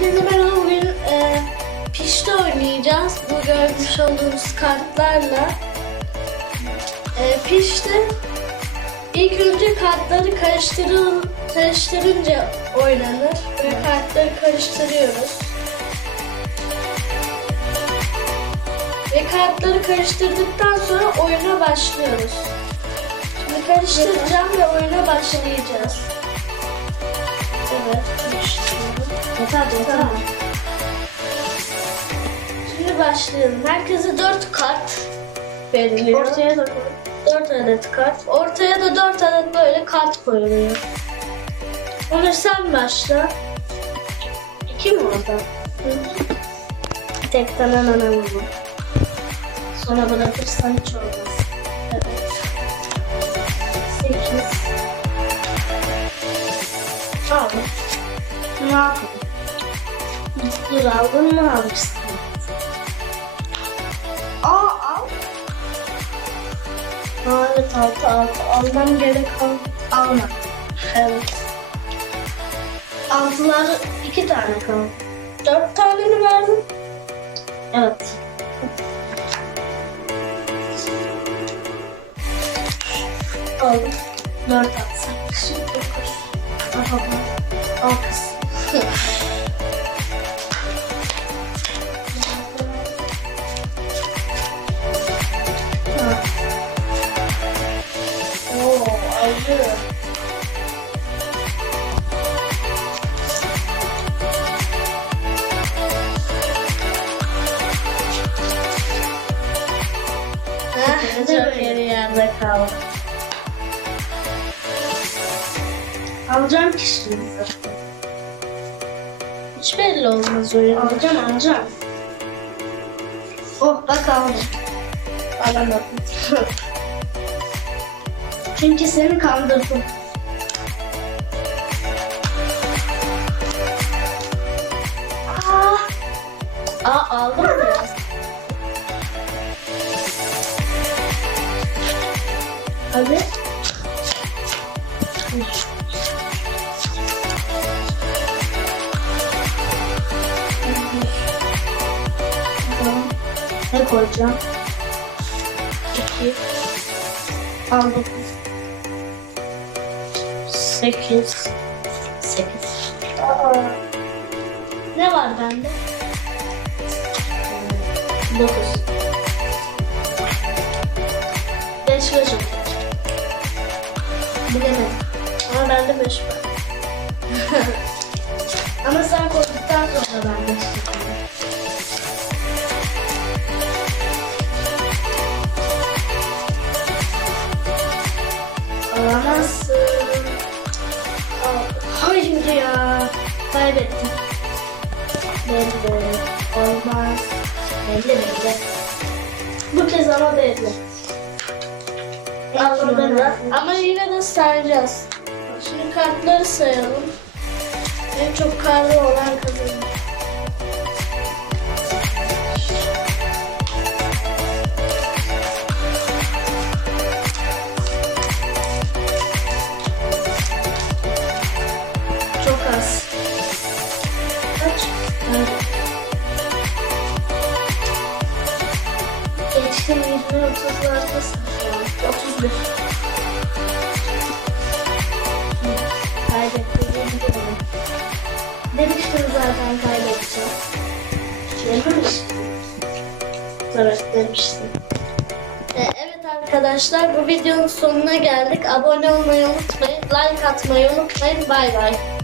Herkese merhaba. Bugün e, pişti oynayacağız. Bu görmüş olduğunuz kartlarla. E, pişti. İlk önce kartları karıştırıl, karıştırınca oynanır. Ve kartları karıştırıyoruz. Ve kartları karıştırdıktan sonra oyuna başlıyoruz. Şimdi karıştıracağım ve oyuna başlayacağız. Yeter yeter. Şimdi başlayalım. Herkese dört kart veriliyor. Ortaya da. Dört adet kart. Ortaya da dört adet böyle kart koyuluyor. Onur sen başla. İki mi orada? Tekten hemen alalım. Sonra bırakırsan hiç olmaz. Ne yapalım? Dur aldın mı almışsın? Aa al. Evet altı altı. Almam gerek al. Alma. Evet. Altılar iki tane kaldı. Dört taneni verdim. Evet. Aldım. Dört atsak. Şimdi dokuz. Al baba. Ha. Oo, acı. Heh, çok yeri yerde kaldı. Alacağım zaten. Hiç belli olmaz oyun. Alacağım alacağım. Oh bak aldım. Alamadım. Çünkü seni kandırdım. Aa, Aa aldım biraz. hadi. Ne koyacağım? İki, Aldım. sekiz. Sekiz. Aa, Ne var bende? dokuz. Beş ve çok. Bilemedim. Ama bende beş var. Ama sen koyduktan sonra ben de çıkıyorum. Hayır ya. Kaybettim. Belli. Olmaz. Belli belli. Bu kez ama belli. Anladın mı? Ama yine de sayacağız. Şimdi kartları sayalım. En çok kartı olan kazanır. 20 30'lardasın şu an. 31. Kaybettiğim gibi. Demiştim zaten kaybedeceğim. Dememiştim. Evet demiştim. Ee, evet arkadaşlar bu videonun sonuna geldik. Abone olmayı unutmayın. Like atmayı unutmayın. Bay bay.